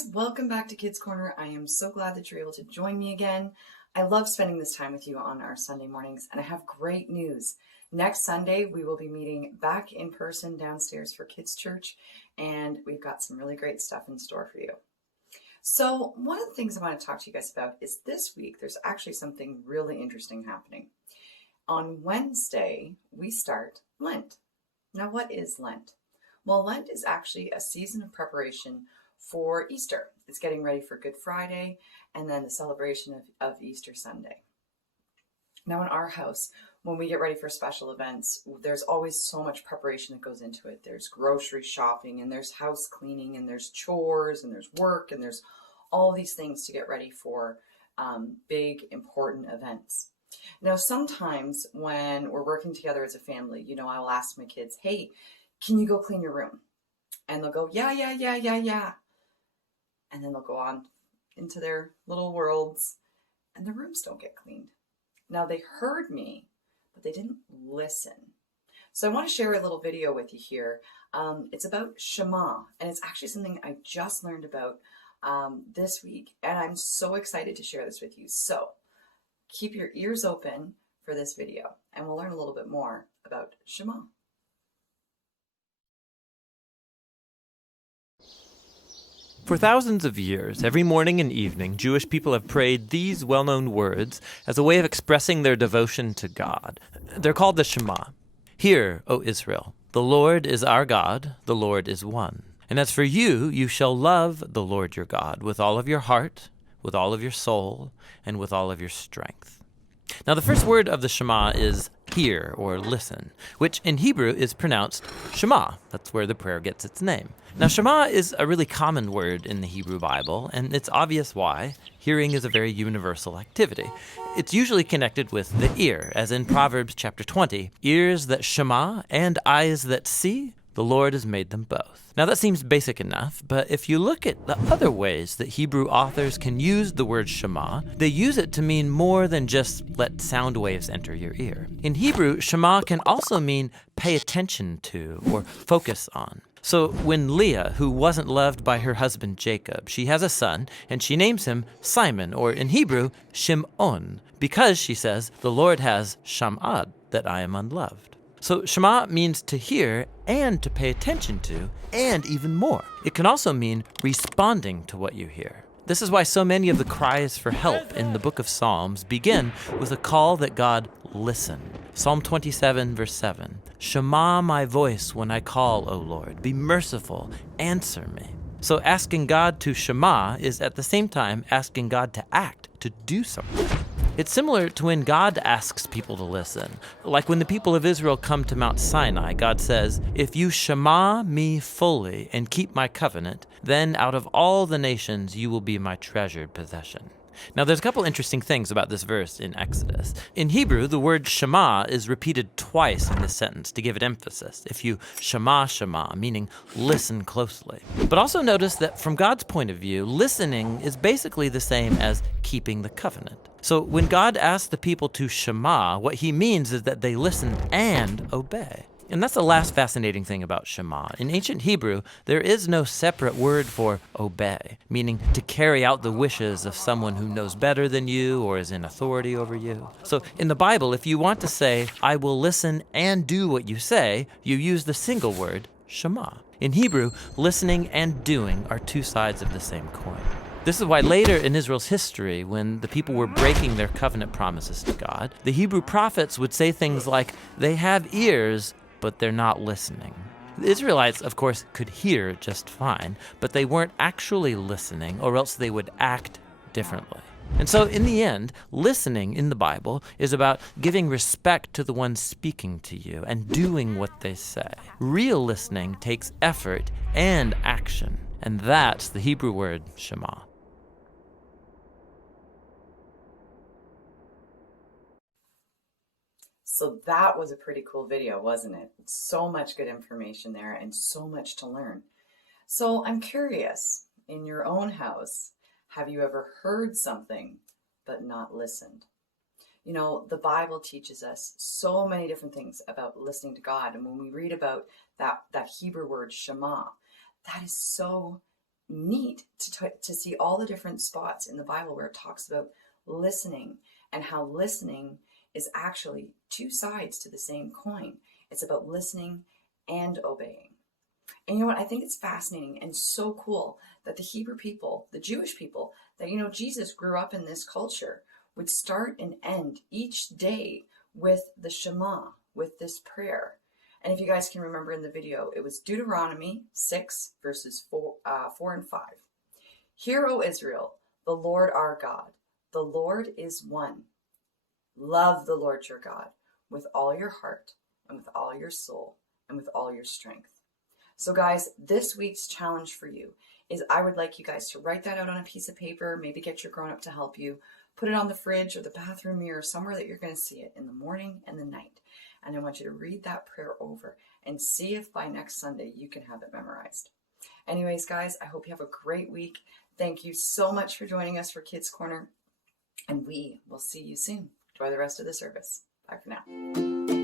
guys, welcome back to Kids Corner. I am so glad that you're able to join me again. I love spending this time with you on our Sunday mornings, and I have great news. Next Sunday, we will be meeting back in person downstairs for Kids Church, and we've got some really great stuff in store for you. So one of the things I want to talk to you guys about is this week, there's actually something really interesting happening. On Wednesday, we start Lent. Now, what is Lent? Well, Lent is actually a season of preparation for Easter. It's getting ready for Good Friday and then the celebration of Easter Sunday. Now in our house, when we get ready for special events, there's always so much preparation that goes into it. There's grocery shopping and there's house cleaning and there's chores and there's work and there's all these things to get ready for big, important events. Now, sometimes when we're working together as a family, I will ask my kids, hey, can you go clean your room? And they'll go, yeah. And then they'll go on into their little worlds and the rooms don't get cleaned. Now, they heard me, but they didn't listen. So I want to share a little video with you here. It's about Shema, and it's actually something I just learned about this week, and I'm so excited to share this with you. So keep your ears open for this video, and we'll learn a little bit more about Shema. For thousands of years, every morning and evening, Jewish people have prayed these well-known words as a way of expressing their devotion to God. They're called the Shema. Hear, O Israel, the Lord is our God, the Lord is one. And as for you, you shall love the Lord your God with all of your heart, with all of your soul, and with all of your strength. Now, the first word of the Shema is hear or listen, which in Hebrew is pronounced Shema. That's where the prayer gets its name. Now, Shema is a really common word in the Hebrew Bible, and it's obvious why. Hearing is a very universal activity. It's usually connected with the ear, as in Proverbs chapter 20, ears that shema and eyes that see, the Lord has made them both. Now that seems basic enough, but if you look at the other ways that Hebrew authors can use the word Shema, they use it to mean more than just let sound waves enter your ear. In Hebrew, Shema can also mean pay attention to or focus on. So when Leah, who wasn't loved by her husband Jacob, she has a son, and she names him Simon, or in Hebrew, Shim'on, because, she says, the Lord has sham'ad, that I am unloved. So Shema means to hear and to pay attention to, and even more. It can also mean responding to what you hear. This is why so many of the cries for help in the book of Psalms begin with a call that God listen. Psalm 27, verse 7. Shema my voice when I call, O Lord. Be merciful. Answer me. So asking God to Shema is at the same time asking God to act, to do something. It's similar to when God asks people to listen. Like when the people of Israel come to Mount Sinai, God says, if you shema me fully and keep my covenant, then out of all the nations you will be my treasured possession. Now, there's a couple interesting things about this verse in Exodus. In Hebrew, the word shema is repeated twice in this sentence to give it emphasis. If you shema, meaning listen closely. But also notice that from God's point of view, listening is basically the same as keeping the covenant. So when God asks the people to shema, what he means is that they listen and obey. And that's the last fascinating thing about Shema. In ancient Hebrew, there is no separate word for obey, meaning to carry out the wishes of someone who knows better than you or is in authority over you. So in the Bible, if you want to say, I will listen and do what you say, you use the single word, Shema. In Hebrew, listening and doing are two sides of the same coin. This is why later in Israel's history, when the people were breaking their covenant promises to God, the Hebrew prophets would say things like, they have ears, but they're not listening. The Israelites, of course, could hear just fine, but they weren't actually listening, or else they would act differently. And so in the end, listening in the Bible is about giving respect to the one speaking to you and doing what they say. Real listening takes effort and action, and that's the Hebrew word Shema. So that was a pretty cool video, wasn't it? So much good information there and so much to learn. So I'm curious, in your own house, have you ever heard something but not listened? The Bible teaches us so many different things about listening to God. And when we read about that Hebrew word Shema, that is so neat to see all the different spots in the Bible where it talks about listening and how listening is actually two sides to the same coin. It's about listening and obeying. And you know what? I think it's fascinating and so cool that the Hebrew people, the Jewish people, that, Jesus grew up in this culture, would start and end each day with the Shema, with this prayer. And if you guys can remember in the video, it was Deuteronomy 6, verses 4 and 5. Hear, O Israel, the Lord our God, the Lord is one. Love the Lord your God with all your heart and with all your soul and with all your strength. So guys, this week's challenge for you is I would like you guys to write that out on a piece of paper, maybe get your grown-up to help you, put it on the fridge or the bathroom mirror, somewhere that you're going to see it in the morning and the night. And I want you to read that prayer over and see if by next Sunday you can have it memorized. Anyways, guys, I hope you have a great week. Thank you so much for joining us for Kids Corner, and we will see you soon. Enjoy the rest of the service. Bye for now.